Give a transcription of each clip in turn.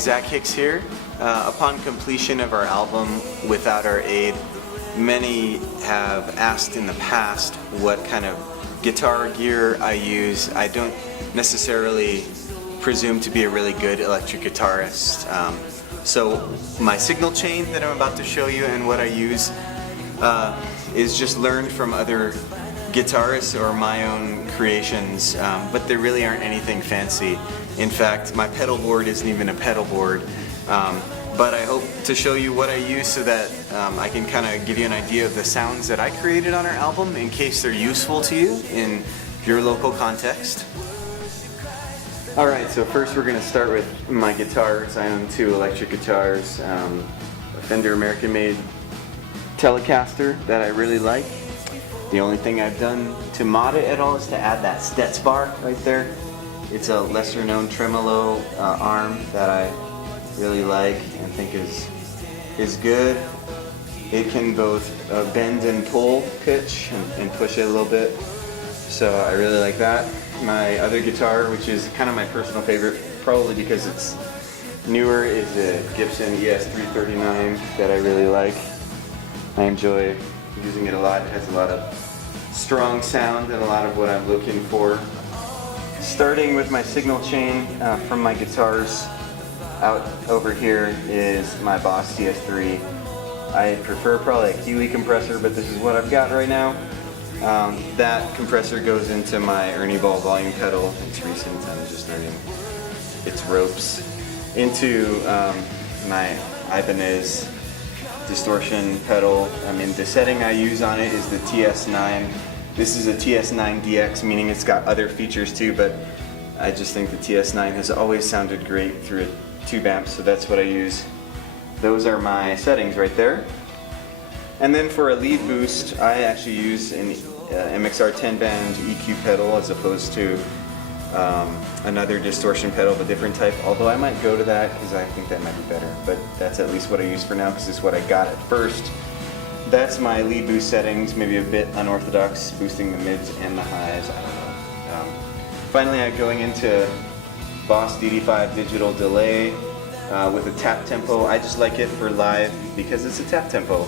Zac Hicks here. Upon completion of our album, Without Our Aid, many have asked in the past what kind of guitar gear I use. I don't necessarily presume to be a really good electric guitarist. So my signal chain that I'm about to show you and what I use is just learned from other guitarists or my own creations, but there really aren't anything fancy. In fact, my pedal board isn't even a pedal board, but I hope to show you what I use so that I can kind of give you an idea of the sounds that I created on our album in case they're useful to you in your local context. Alright, so first we're going to start with my guitars. I own two electric guitars, a Fender American-made Telecaster that I really like. The only thing I've done to mod it at all is to add that Stets bar right there. It's a lesser known tremolo arm that I really like and think is good. It can both bend and pull pitch and push it a little bit, so I really like that. My other guitar, which is kind of my personal favorite, probably because it's newer, is a Gibson ES339 that I really like. I enjoy using it a lot. It has a lot of strong sound and a lot of what I'm looking for. Starting with my signal chain from my guitars, out over here is my Boss CS3. I prefer probably a Keeley compressor, but this is what I've got right now. That compressor goes into my Ernie Ball volume pedal. It's recent, I'm just learning its ropes. Into my Ibanez distortion pedal. I mean, the setting I use on it is the TS9. This is a TS9DX, meaning it's got other features too, but I just think the TS9 has always sounded great through a tube amp, so that's what I use. Those are my settings right there. And then for a lead boost, I actually use an MXR 10-band EQ pedal as opposed to another distortion pedal of a different type, although I might go to that because I think that might be better, but that's at least what I use for now because it's what I got at first. That's my lead boost settings, maybe a bit unorthodox, boosting the mids and the highs, I don't know. Finally, I'm going into Boss DD5 digital delay with a tap tempo. I just like it for live because it's a tap tempo.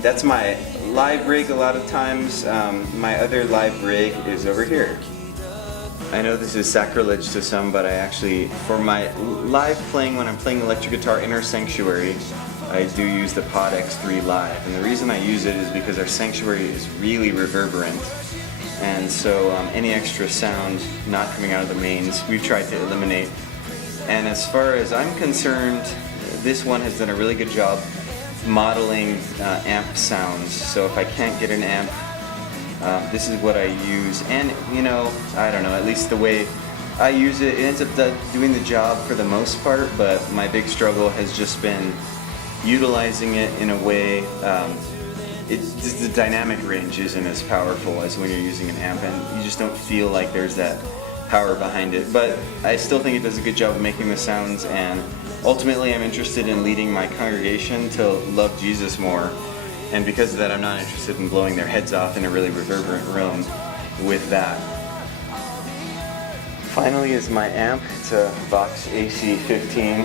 That's my live rig a lot of times. My other live rig is over here. I know this is sacrilege to some, but I actually, for my live playing, when I'm playing electric guitar in our sanctuary, I do use the Pod X3 Live. And the reason I use it is because our sanctuary is really reverberant. And so any extra sound not coming out of the mains, we've tried to eliminate. And as far as I'm concerned, this one has done a really good job modeling amp sounds. So if I can't get an amp, this is what I use. And you know, I don't know, at least the way I use it, it ends up doing the job for the most part, but my big struggle has just been utilizing it in a way, the dynamic range isn't as powerful as when you're using an amp, and you just don't feel like there's that power behind it. But I still think it does a good job of making the sounds, and ultimately I'm interested in leading my congregation to love Jesus more, and because of that I'm not interested in blowing their heads off in a really reverberant room with that. Finally is my amp. It's a Vox AC15.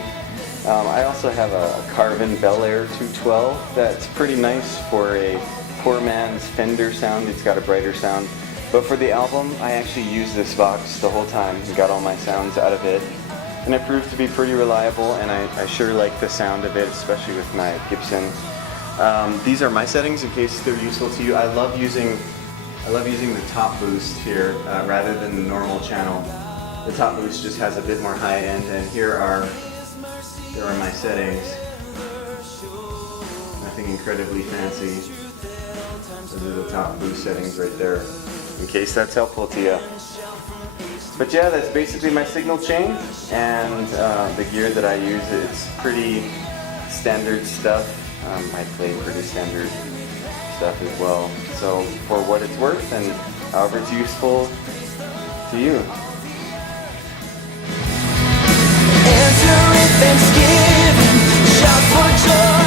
I also have a Carvin Bel Air 212 that's pretty nice for a poor man's Fender sound. It's got a brighter sound. But for the album, I actually used this Vox the whole time. I got all my sounds out of it. And it proved to be pretty reliable, and I sure like the sound of it, especially with my Gibson. These are my settings in case they're useful to you. I love using the top boost here rather than the normal channel. The top boost just has a bit more high end, and here are my settings. Nothing incredibly fancy. Those are the top boost settings right there, in case that's helpful to you. But yeah, that's basically my signal chain, and the gear that I use, it's pretty standard stuff. I play pretty standard stuff as well. So for what it's worth and however it's useful to you. Thanksgiving, shout for joy.